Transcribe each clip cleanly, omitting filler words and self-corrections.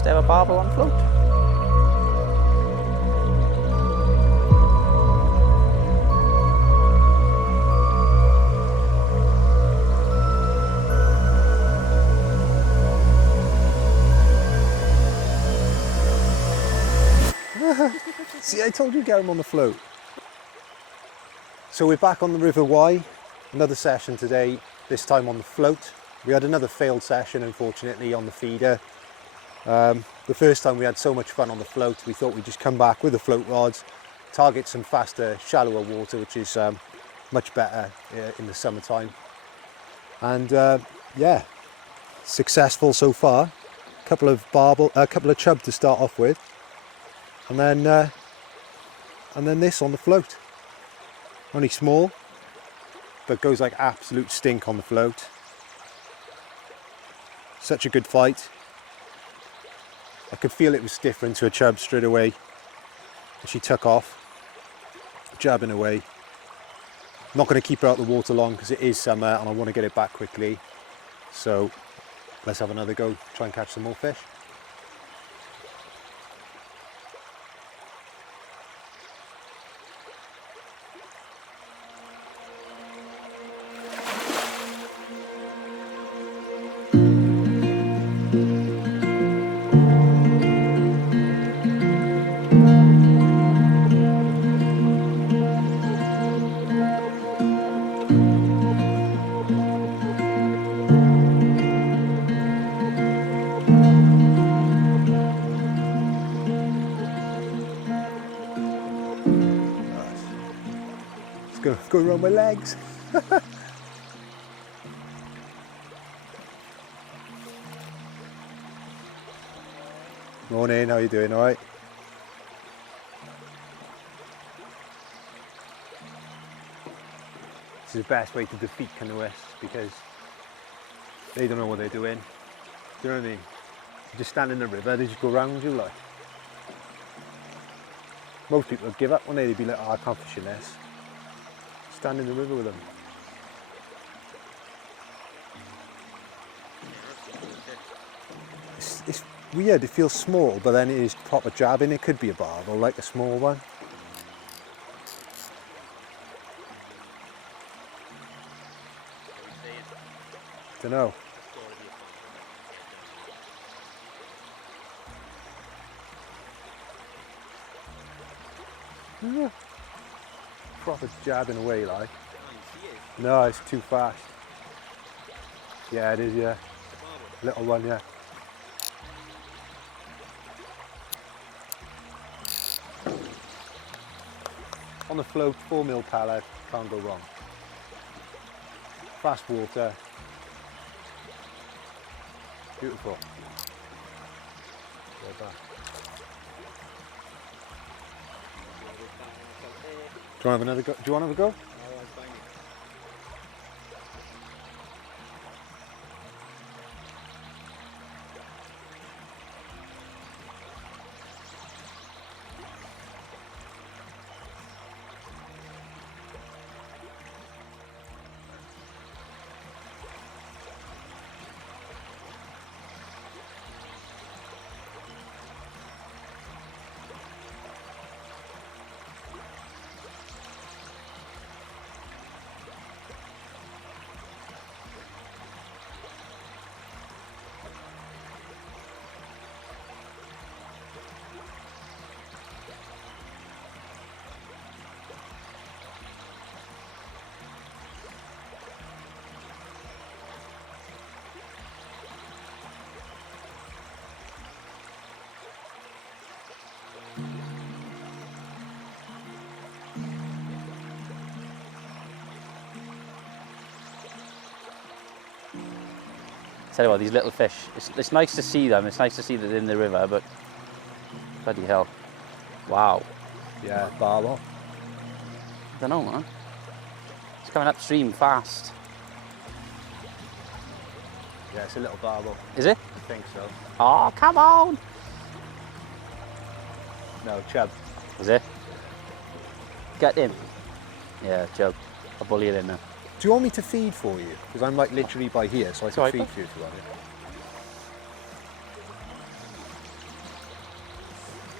first ever barbel on float. See, I told you to get him on the float. So we're back on the River Wye, another session today, this time on the float. We had another failed session, unfortunately, on the feeder. The first time we had so much fun on the float, we thought we'd just come back with the float rods, target some faster, shallower water, which is much better in the summertime. And yeah, successful so far. A couple of chub to start off with, and then this on the float. Only small, but goes like absolute stink on the float. Such a good fight. I could feel it was different to a chub straight away. She took off, jabbing away. I'm not going to keep her out the water long because it is summer and I want to get it back quickly. So let's have another go, try and catch some more fish. Go around my legs. Morning, how you doing? All right? This is the best way to defeat canoeists because they don't know what they're doing. Do you know what I mean? You just stand in the river, they just go around you like. Most people would give up one day, they'd be like, oh, I can't fish in this. Stand in the river with them. It's weird, it feels small, but then it is proper jabbing. It could be a barbel, like a small one. Don't know. Yeah. Proper jabbing away like. No, it's too fast. Yeah, it is, yeah. Little one, yeah. On the float, 4mm pallet, can't go wrong. Fast water. Beautiful. Right back. Do you want to have another go? Do you want to have a go? Tell you what, these little fish, it's nice to see them, it's nice to see that they're in the river, but bloody hell. Wow. Yeah, barbel. I don't know, man. It's coming upstream fast. Yeah, it's a little barbel. Is it? I think so. Oh, come on! No, chub. Is it? Get him. Yeah, chub. I'll bully it in now. Do you want me to feed for you? Because I'm like literally by here, so I can Sorry, feed bud. for you if you want it.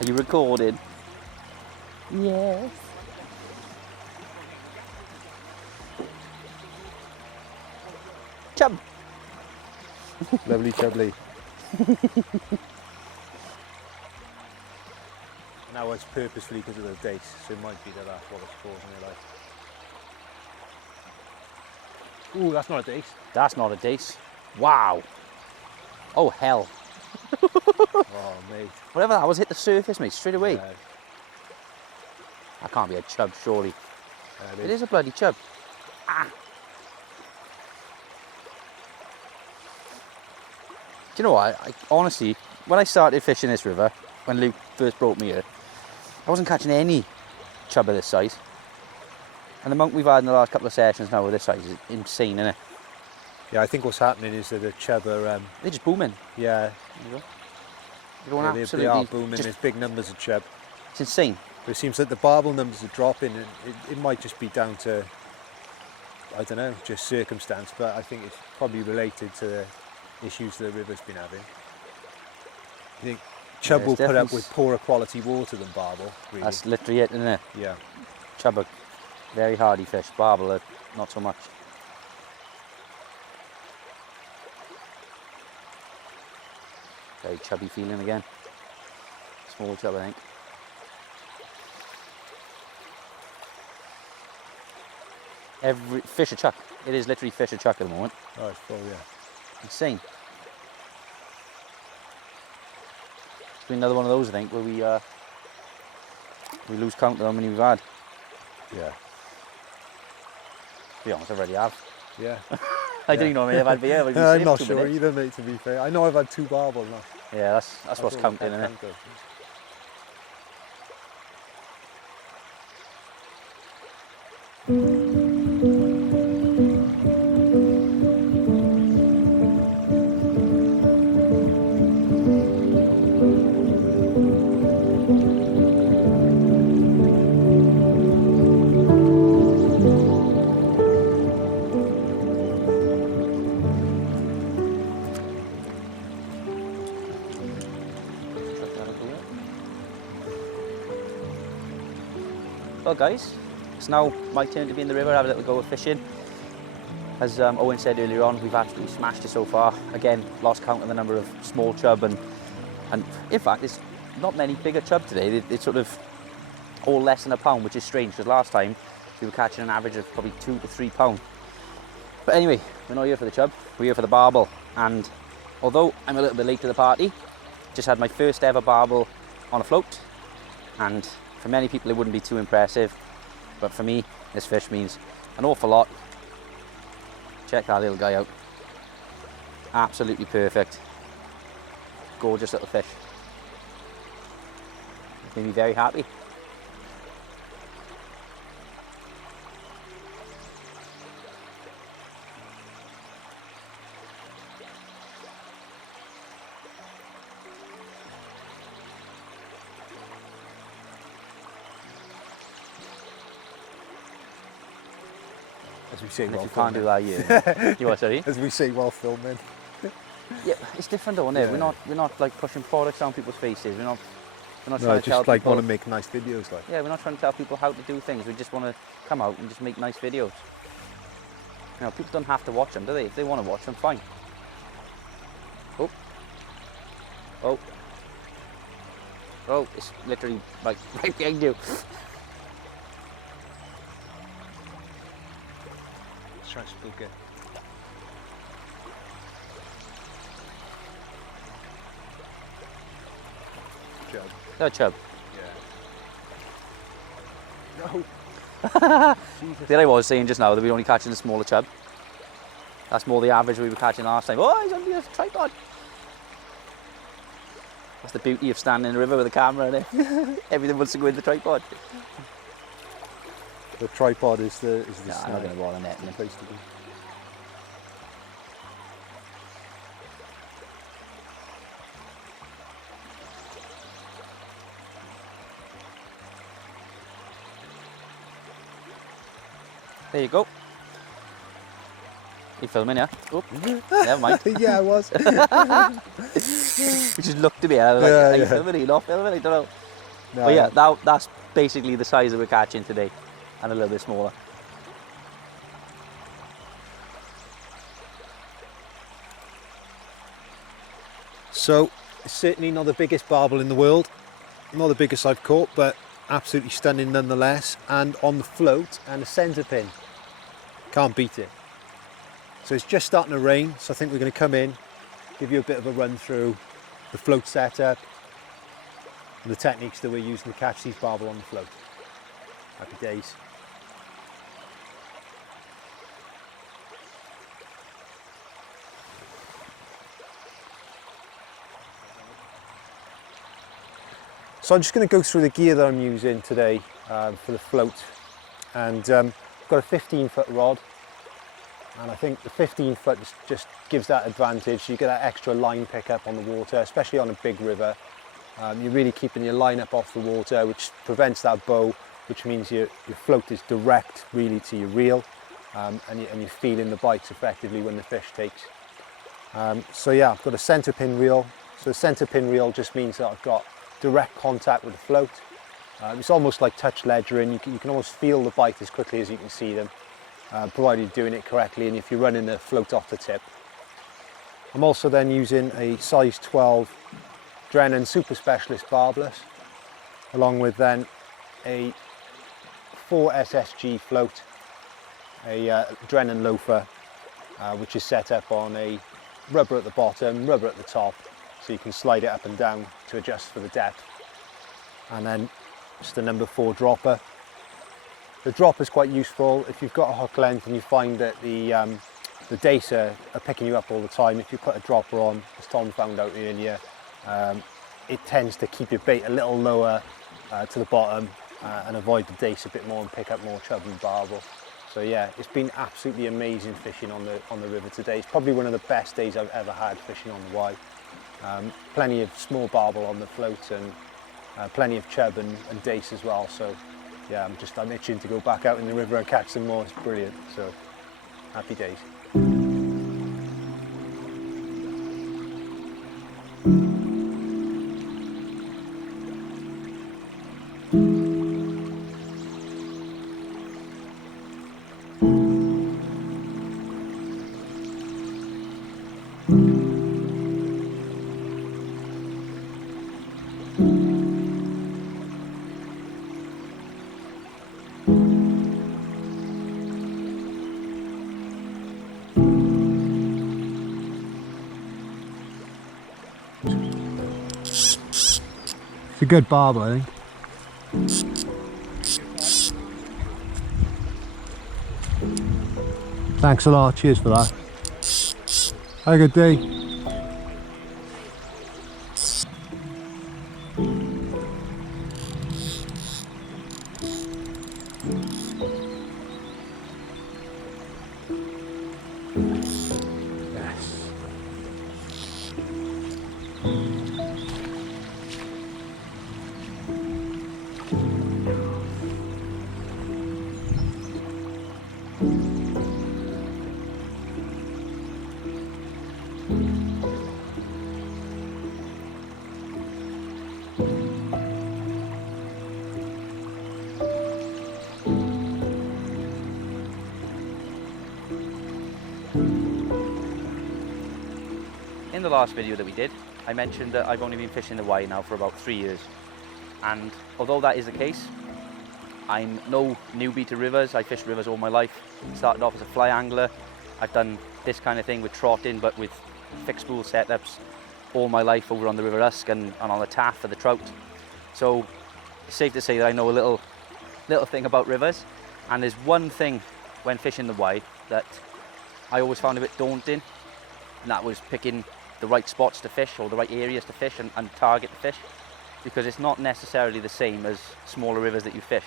Are you recording? Yes. Chub. Lovely chubbly. Now it's purposefully because of the dace, so it might be that that's what it's causing it like. Ooh, that's not a dace. That's not a dace. Wow. Oh hell. Oh mate. Whatever that was hit the surface, mate, straight away. Yeah, That can't be a chub, surely. it It is a bloody chub. Ah. Do you know what? I honestly, when I started fishing this river, when Luke first brought me here, I wasn't catching any chub of this size. And the amount we've had in the last couple of sessions now with this size is insane, isn't it? Yeah, I think what's happening is that the chub are, They're just booming. yeah, They're going they absolutely are booming. just- There's big numbers of chub. it's insane. But it seems that the barbel numbers are dropping, and it might just be down to, I don't know, just circumstance, but I think it's probably related to the issues the river's been having. I think chub Yeah, will it's put up definitely with poorer quality water than barbel, really. That's literally it, isn't it? Yeah. Chub are very hardy fish. Barbel are not so much. Very chubby feeling again. Small chub, I think. Every fish a chuck. It is literally fish a chuck at the moment. Oh, it's full, yeah. Insane. It's been another one of those, I think, where we lose count of how many we've had. Yeah. To be honest, I already have. Yeah. I don't even know how many I've had beer. I'm not sure either, mate, to be fair. I know I've had 2 barbel now. Yeah, that's what's counting, isn't it? Well guys, it's now my turn to be in the river, have a little go of fishing. As Owen said earlier on, we've absolutely smashed it so far. Again, lost count of the number of small chub and in fact there's not many bigger chub today. They're sort of all less than a pound, which is strange because last time we were catching an average of probably 2 to 3 pound. But anyway, we're not here for the chub, we're here for the barbel. And although I'm a little bit late to the party, just had my first ever barbel on a float, and for many people it wouldn't be too impressive, but for me this fish means an awful lot. Check that little guy out. Absolutely perfect. Gorgeous little fish. Made me very happy. As we say, And while if you can't do filming. that, you what, sorry? As we say while filming. Yeah, it's different though, isn't it? Yeah. We're not like pushing products down people's faces. We're not No, trying to tell just like people. want to make nice videos, like. Yeah, we're not trying to tell people how to do things. We just want to come out and just make nice videos. You know, people don't have to watch them, do they? If they want to watch them, fine. Oh. Oh. Oh, it's literally like right behind you. Let's try and spook it. Chub. No chub. Yeah. No. Jesus. There I was saying just now that we're only catching the smaller chub. That's more the average we were catching last time. Oh, he's on the tripod. That's the beauty of standing in the river with a camera in it. Everything wants to go in the tripod. The tripod is the Nah, I'm not going to bother netting him. place to be. There you go. You filming, yeah? Oh, never mind. Yeah, I was. He just looked at me and I was like, Yeah, are you yeah. filming? Are you not filming? I don't know. No, But yeah, that's basically the size that we're catching today, and a little bit smaller. So, it's certainly not the biggest barbel in the world, not the biggest I've caught, but absolutely stunning nonetheless, and on the float and a centre pin. Can't beat it. So it's just starting to rain, so I think we're going to come in, give you a bit of a run through the float setup and the techniques that we're using to catch these barbel on the float. Happy days. So I'm just going to go through the gear that I'm using today for the float, and I've got a 15-foot rod, and I think the 15-foot just gives that advantage. You get that extra line pickup on the water, especially on a big river. You're really keeping your line up off the water, which prevents that bow, which means your float is direct really to your reel, and you're feeling the bites effectively when the fish takes. So yeah, I've got a centre pin reel. So the centre pin reel just means that I've got direct contact with the float. It's almost like touch ledgering. You can almost feel the bite as quickly as you can see them, provided you're doing it correctly and if you're running the float off the tip. I'm also then using a size 12 Drennan Super Specialist barbless, along with then a 4 SSG float, a Drennan loafer, which is set up on a rubber at the bottom, rubber at the top, so you can slide it up and down to adjust for the depth. And then just a number 4 dropper. The dropper is quite useful if you've got a hook length and you find that the dace are picking you up all the time. If you put a dropper on, as Tom found out earlier, it tends to keep your bait a little lower to the bottom and avoid the dace a bit more and pick up more chub and barbel. So yeah, it's been absolutely amazing fishing on the river today. It's probably one of the best days I've ever had fishing on the Wye. Plenty of small barbel on the float and plenty of chub and dace as well. So yeah, I'm itching to go back out in the river and catch some more. It's brilliant. So happy days. It's a good barbel, I think. Thanks a lot, cheers for that. Have a good day. In the last video that we did, I mentioned that I've only been fishing the Wye now for about 3 years. And although that is the case, I'm no newbie to rivers. I fished rivers all my life. Started off as a fly angler. I've done this kind of thing with trotting, but with fixed spool setups all my life over on the River Usk and on the Taff for the trout. So it's safe to say that I know a little thing about rivers. And there's one thing when fishing the Wye that I always found a bit daunting, and that was picking the right spots to fish or the right areas to fish and target the fish, because it's not necessarily the same as smaller rivers that you fish.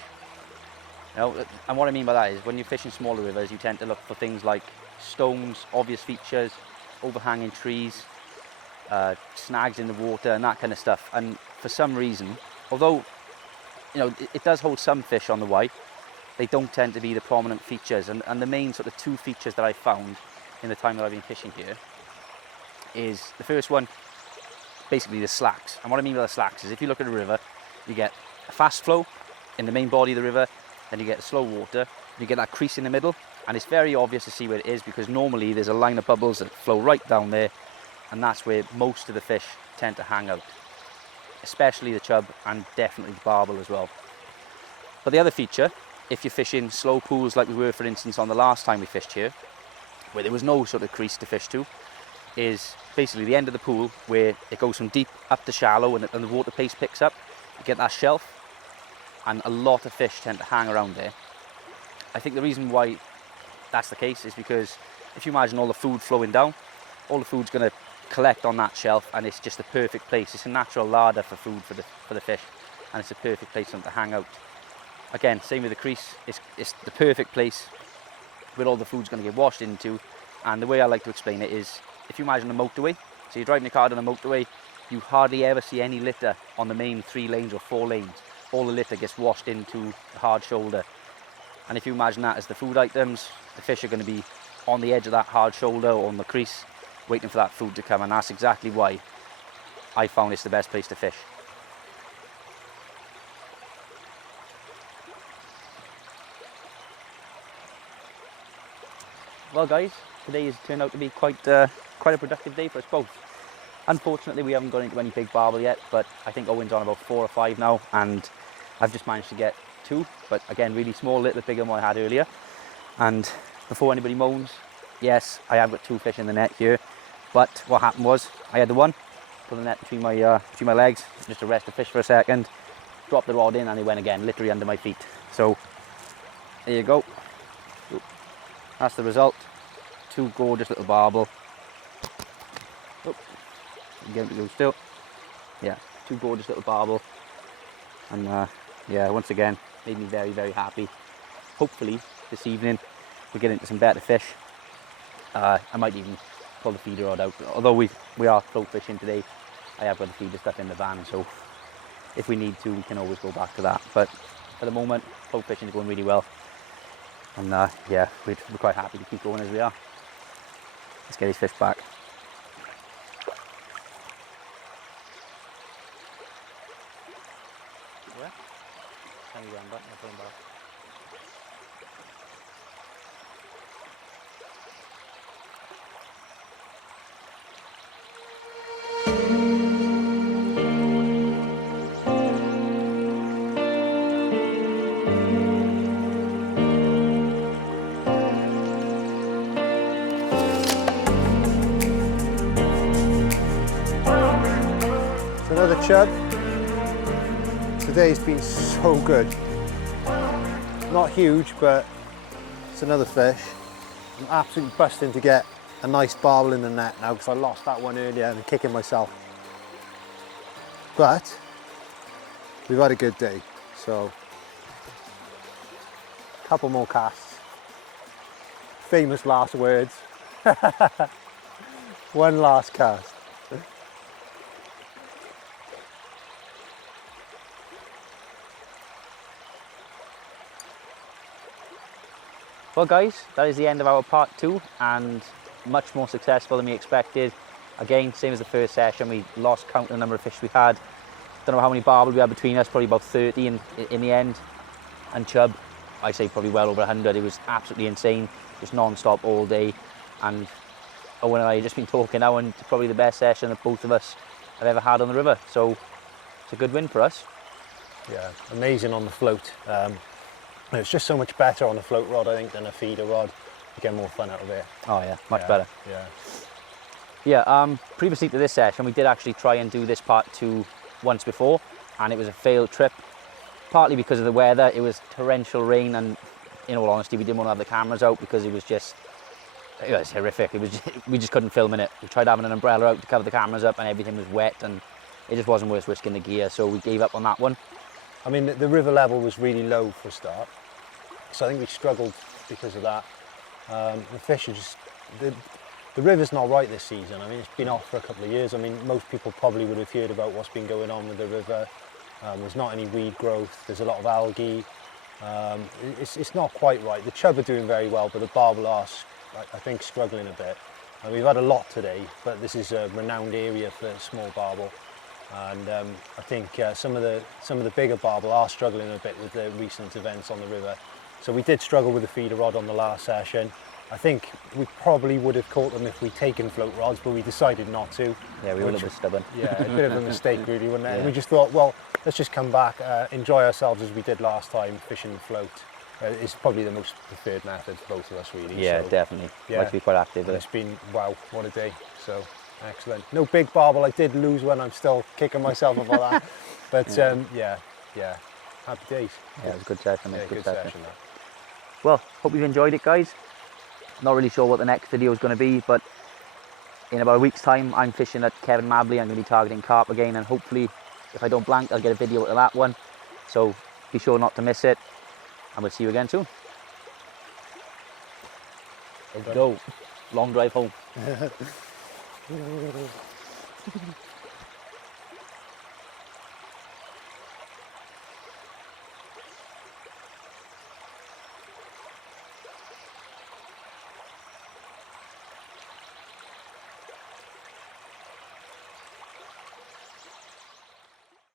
You know, and what I mean by that is when you're fishing smaller rivers, you tend to look for things like stones, obvious features, overhanging trees, snags in the water and that kind of stuff. And for some reason, although it does hold some fish on the Wye, they don't tend to be the prominent features. And the main sort of 2 features that I found in the time that I've been fishing here is the first one, basically the slacks. And what I mean by the slacks is if you look at a river, you get a fast flow in the main body of the river, then you get slow water, you get that crease in the middle, and it's very obvious to see where it is because normally there's a line of bubbles that flow right down there, and that's where most of the fish tend to hang out, especially the chub and definitely the barbel as well. But the other feature, if you're fishing slow pools like we were, for instance, on the last time we fished here, where there was no sort of crease to fish to, is basically the end of the pool where it goes from deep up to shallow and the water pace picks up. You get that shelf, and a lot of fish tend to hang around there. I think the reason why that's the case is because if you imagine all the food flowing down, all the food's going to collect on that shelf, and it's just the perfect place. It's a natural larder for food for the fish, and it's a perfect place for them to hang out. Again, same with the crease, it's the perfect place where all the food's going to get washed into. And the way I like to explain it is, if you imagine a motorway, so you're driving your car down a motorway, you hardly ever see any litter on the main 3 lanes or 4 lanes. All the litter gets washed into the hard shoulder. And if you imagine that as the food items, the fish are going to be on the edge of that hard shoulder or on the crease, waiting for that food to come, and that's exactly why I found it's the best place to fish. Well guys, today has turned out to be quite a productive day for us both. Unfortunately we haven't got into any big barbel yet, but I think Owain's on about 4 or 5 now, and I've just managed to get 2, but again really small, a little bit bigger than what I had earlier. And before anybody moans, yes, I have got 2 fish in the net here, but what happened was I had the one, put the net between my legs just to rest the fish for a second, dropped the rod in, and it went again, literally under my feet. So there you go. That's the result. 2 gorgeous little barbel. Oh, again to go still. Yeah, 2 gorgeous little barbel. And yeah, once again, made me very, very happy. Hopefully this evening we'll get into some better fish. I might even pull the feeder rod out. Although we are float fishing today, I have got the feeder stuff in the van, so if we need to, we can always go back to that. But for the moment, float fishing is going really well. And yeah, we're quite happy to keep going as we are. Let's get these fish back. Yeah? Hang around back, I'll put them back. Another chub. Today's been so good. Not huge, but it's another fish. I'm absolutely busting to get a nice barbel in the net now because I lost that one earlier and I'm kicking myself. But we've had a good day, so a couple more casts. Famous last words. One last cast. Well guys, that is the end of our part 2, and much more successful than we expected. Again, same as the first session, we lost count of the number of fish we had. Don't know how many barbel we had between us, probably about 30 in the end. And chub, I say probably well over 100. It was absolutely insane, just non-stop all day. And Owain and I have just been talking now, and it's probably the best session that both of us have ever had on the river. So it's a good win for us. Yeah, amazing on the float. It's just so much better on a float rod, I think, than a feeder rod. You get more fun out of it. Oh yeah, much better. Yeah. Yeah, previously to this session, we did actually try and do this part 2 once before, and it was a failed trip, partly because of the weather. It was torrential rain, and in all honesty, we didn't want to have the cameras out because it was horrific. We just couldn't film in it. We tried having an umbrella out to cover the cameras up, and everything was wet, and it just wasn't worth risking the gear, so we gave up on that one. I mean, the river level was really low for a start, so I think we struggled because of that. The fish are just, the river's not right this season. I mean, it's been off for a couple of years. I mean, most people probably would have heard about what's been going on with the river. There's not any weed growth, there's a lot of algae. It's not quite right. The chub are doing very well, but the barbel are, I think, struggling a bit. We've had a lot today, but this is a renowned area for small barbel. and I think some of the bigger barbel are struggling a bit with the recent events on the river. So we did struggle with the feeder rod on the last session. I think we probably would have caught them if we'd taken float rods, but we decided not to. Yeah, we were a little bit stubborn. Yeah, a bit of a mistake really, wasn't it? Yeah. And we just thought, well, let's just come back, enjoy ourselves as we did last time, fishing the float. It's probably the most preferred method for both of us really. Yeah, so, definitely. yeah. Like to be quite active And with it's it. been, wow, what a day. So, excellent. No big barbel, I did lose one, I'm still kicking myself about that. But yeah, happy days. Yeah, it was a good session. Yeah, good session. That. Well, hope you've enjoyed it, guys. Not really sure what the next video is going to be, but in about a week's time, I'm fishing at Kevin Mabley. I'm going to be targeting carp again, and hopefully, if I don't blank, I'll get a video of that one. So be sure not to miss it, and we'll see you again soon. Go. Long drive home.